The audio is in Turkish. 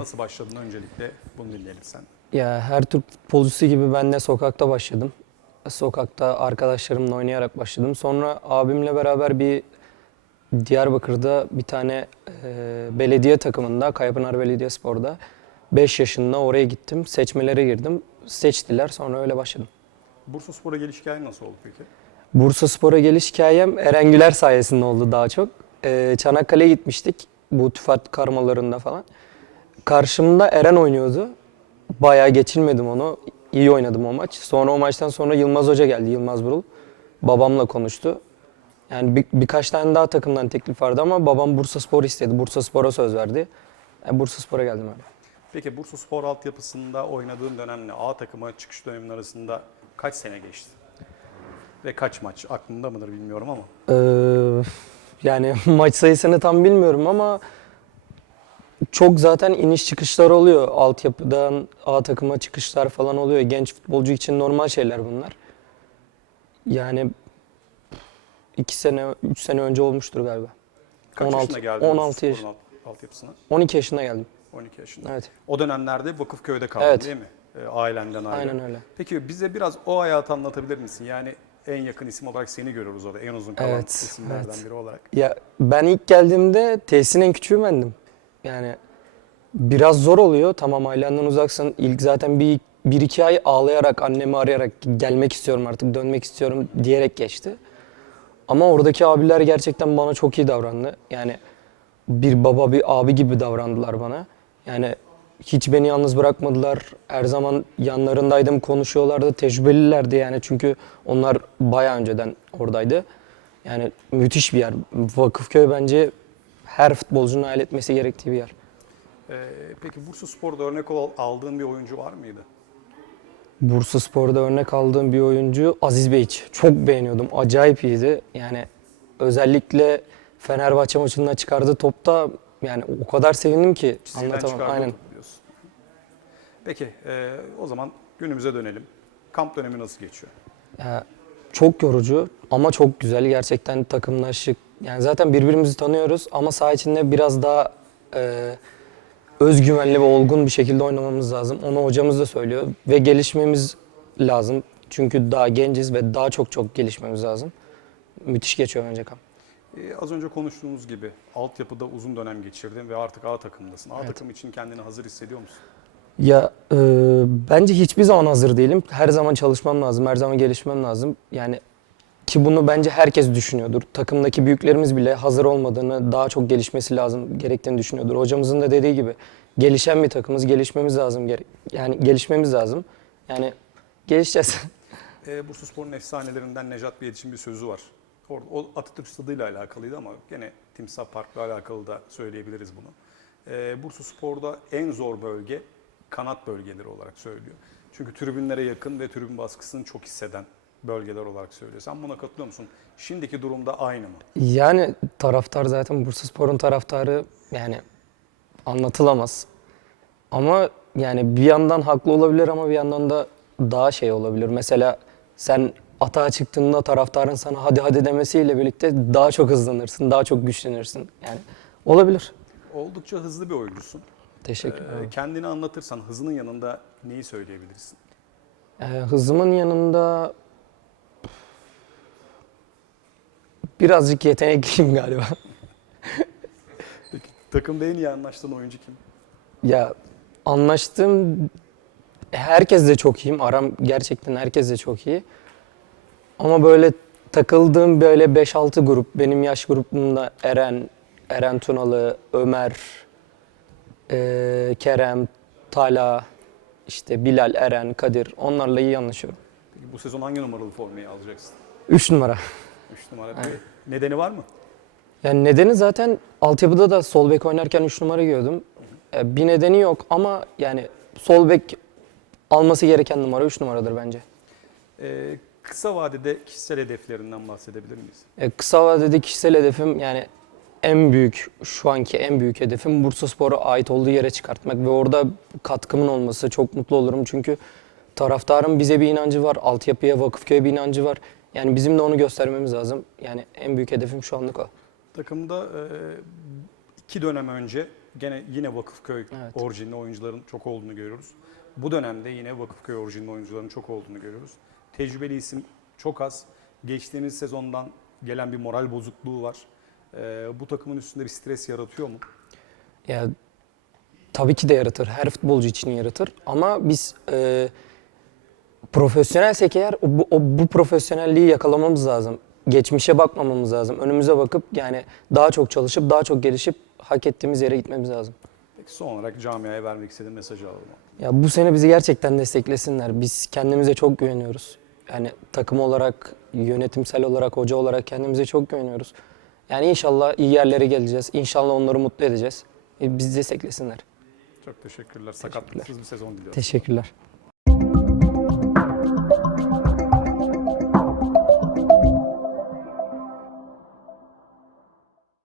Nasıl başladın öncelikle bunu dinleyelim sen. Ya her Türk futbolcusu gibi ben de sokakta başladım. Sokakta arkadaşlarımla oynayarak başladım. Sonra abimle beraber bir Diyarbakır'da bir tane e, belediye takımında, Kayapınar Belediyespor'da 5 yaşında oraya gittim. Seçmelere girdim. Seçtiler sonra öyle başladım. Bursa Spor'a geliş hikayen nasıl oldu peki? Bursa Spor'a geliş hikayem Eren Güler sayesinde oldu daha çok. Ee, Çanakkale'ye gitmiştik bu tüfat karmalarında falan. Karşımda Eren oynuyordu. Bayağı geçilmedim onu. İyi oynadım o maç. Sonra o maçtan sonra Yılmaz Hoca geldi, Yılmaz Burul. Babamla konuştu. Yani bir- birkaç tane daha takımdan teklif vardı ama babam Bursa Spor istedi. Bursa Spor'a söz verdi. Yani Bursa Spor'a geldim öyle. Peki Bursa Spor altyapısında oynadığın dönemle A takıma çıkış dönemin arasında kaç sene geçti? Ve kaç maç? Aklında mıdır bilmiyorum ama. Ee, yani maç sayısını tam bilmiyorum ama çok zaten iniş çıkışlar oluyor. Altyapıdan A takıma çıkışlar falan oluyor. Genç futbolcu için normal şeyler bunlar. Yani iki sene, üç sene önce olmuştur galiba. Kaç 16 yaşına geldin 16 Bursa yaş. Altyapısına? 12 yaşında geldim. 12 yaşında. Evet. O dönemlerde Vakıfköy'de kaldın Evet. değil mi? E, ailenden ayrı. Aynen öyle. Peki bize biraz o hayatı anlatabilir misin? Yani en yakın isim olarak seni görüyoruz orada. En uzun kalan Evet, isimlerden evet. biri olarak. Ya ben ilk geldiğimde tesisin en küçüğü bendim. Yani biraz zor oluyor. Tamam ailenden uzaksın. İlk zaten bir, bir iki ay ağlayarak, annemi arayarak gelmek istiyorum artık, dönmek istiyorum diyerek geçti. Ama oradaki abiler gerçekten bana çok iyi davrandı. Yani bir baba, bir abi gibi davrandılar bana. Yani hiç beni yalnız bırakmadılar. Her zaman yanlarındaydım, konuşuyorlardı. Tecrübelilerdi yani çünkü onlar bayağı önceden oradaydı. Yani müthiş bir yer. Vakıfköy bence her futbolcunun hayal etmesi gerektiği bir yer. E, peki Bursa Spor'da örnek ol- aldığın bir oyuncu var mıydı? Bursa Spor'da örnek aldığım bir oyuncu Aziz Beyç. Çok beğeniyordum. Acayip iyiydi. Yani özellikle Fenerbahçe maçında çıkardığı topta yani o kadar sevindim ki Çizgiden anlatamam. Aynen. Peki e, o zaman günümüze dönelim. Kamp dönemi nasıl geçiyor? Ya, çok yorucu ama çok güzel. Gerçekten takımlaşık. Yani zaten birbirimizi tanıyoruz ama saha içinde biraz daha e, özgüvenli ve olgun bir şekilde oynamamız lazım. Onu hocamız da söylüyor ve gelişmemiz lazım. Çünkü daha genciz ve daha çok çok gelişmemiz lazım. Müthiş geçiyor bence kamp. E, az önce konuştuğumuz gibi altyapıda uzun dönem geçirdin ve artık A takımdasın. A Evet. takım için kendini hazır hissediyor musun? Ya e, bence hiçbir zaman hazır değilim. Her zaman çalışmam lazım, her zaman gelişmem lazım. Yani ki bunu bence herkes düşünüyordur. Takımdaki büyüklerimiz bile hazır olmadığını, daha çok gelişmesi lazım gerektiğini düşünüyordur. Hocamızın da dediği gibi gelişen bir takımız, gelişmemiz lazım. Yani gelişmemiz lazım. Yani gelişeceğiz. E, Bursa Spor'un efsanelerinden Nejat Biyetç'in bir sözü var. Orada, o Atatürk Stadı'yla alakalıydı ama gene Timsah Park'la alakalı da söyleyebiliriz bunu. E, Bursa Spor'da en zor bölge kanat bölgeleri olarak söylüyor. Çünkü tribünlere yakın ve tribün baskısını çok hisseden bölgeler olarak söylüyor. Sen buna katılıyor musun? Şimdiki durumda aynı mı? Yani taraftar zaten Bursaspor'un taraftarı yani anlatılamaz. Ama yani bir yandan haklı olabilir ama bir yandan da daha şey olabilir. Mesela sen atağa çıktığında taraftarın sana hadi hadi demesiyle birlikte daha çok hızlanırsın, daha çok güçlenirsin. Yani olabilir. Oldukça hızlı bir oyuncusun. Teşekkür E, ederim. kendini anlatırsan hızının yanında neyi söyleyebilirsin? Ee, hızımın yanında birazcık yetenekliyim galiba. Peki takımda en iyi anlaştığın oyuncu kim? Ya anlaştığım herkesle çok iyiyim. Aram gerçekten herkesle çok iyi. Ama böyle takıldığım böyle 5-6 grup benim yaş grubumda Eren, Eren Tunalı, Ömer, eee, Kerem, Tala, işte Bilal, Eren, Kadir onlarla iyi anlaşıyorum. Peki bu sezon hangi numaralı formayı alacaksın? 3 numara. 3 numara. Bir nedeni var mı? Yani nedeni zaten altyapıda da sol bek oynarken 3 numara giyiyordum. E, Bir nedeni yok ama yani sol bek alması gereken numara 3 numaradır bence. Ee, kısa vadede kişisel hedeflerinden bahsedebilir miyiz? E, kısa vadede kişisel hedefim yani en büyük şu anki en büyük hedefim Bursaspor'a ait olduğu yere çıkartmak ve orada katkımın olması çok mutlu olurum çünkü taraftarın bize bir inancı var, altyapıya, Vakıfköy'e bir inancı var. Yani bizim de onu göstermemiz lazım. Yani en büyük hedefim şu anlık o. Takımda e, iki dönem önce gene yine Vakıfköy Evet. orijinli oyuncuların çok olduğunu görüyoruz. Bu dönemde yine Vakıfköy orijinli oyuncuların çok olduğunu görüyoruz. Tecrübeli isim çok az. Geçtiğimiz sezondan gelen bir moral bozukluğu var. Ee, bu takımın üstünde bir stres yaratıyor mu? Ya tabii ki de yaratır. Her futbolcu için yaratır. Ama biz e, profesyonelsek eğer o, bu, o, bu profesyonelliği yakalamamız lazım. Geçmişe bakmamamız lazım. Önümüze bakıp yani daha çok çalışıp daha çok gelişip hak ettiğimiz yere gitmemiz lazım. Peki son olarak camiaya vermek istediğim mesajı alalım. Ya bu sene bizi gerçekten desteklesinler. Biz kendimize çok güveniyoruz. Yani takım olarak, yönetimsel olarak, hoca olarak kendimize çok güveniyoruz. Yani inşallah iyi yerlere geleceğiz. İnşallah onları mutlu edeceğiz. E, bizi desteklesinler. Çok teşekkürler. Sakatlıksız bir sezon diliyorum. Teşekkürler.